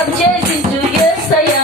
అభిషేకించు యేసయ్యా.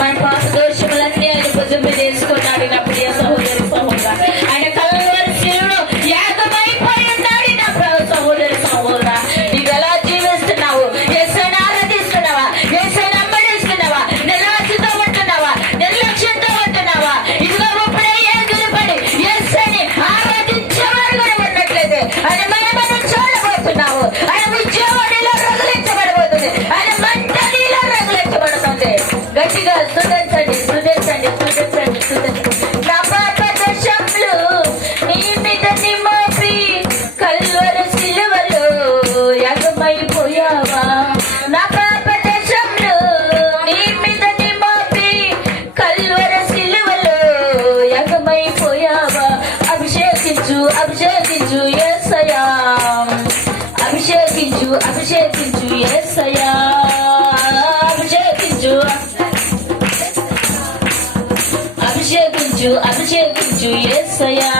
మన పాప దోషములన్నీ ఆయన భుజం మీద వేసుకున్నాడు. నా ప్రియ సహోదరి సహోదరా, ఆయన కల్వరి శిలువలో యాగమైపోయి ఉన్నాడు. నా సహోదరి సహోదరా, నీవు ఎలా జీవిస్తున్నావు? యేసయ్యను ఆరాధిస్తున్నావా? యేసయ్యను అమ్మడిస్తున్నావా? నిరాశతో ఉంటున్నావా? నిర్లక్ష్యంతో ఉంటున్నావా? ఇదిగో ఇప్పుడే ఎదురుపడి యేసయ్యని ఆరాధించేవారుగా ఉన్నట్లయితే ఆయన మహిమను చూడబోతున్నావు. ఆయన ఉద్యోగంలో రగిలించబడబోతుంది. ఆయన మంటలో రగిలించబడుతుంది. గట్టిగా స్తుతించండి, స్తుతించండి, స్తుతించండి, స్తుతించండి. నా పాప దోషములు నీ మీద మోపి కల్వరి శిలువలో యాగమైపోయావా? నా పాప దోషములు నీ మీద మోపి కల్వరి శిలువలో యాగమైపోయావా? అభిషేకించు, అభిషేకించు యేసయ్యా. అభిషేకించు, అభిషేకించు యేసయ్యా. అభిషేకించు, అభిషేకించు, అభిషేకించు యేసయ్యా.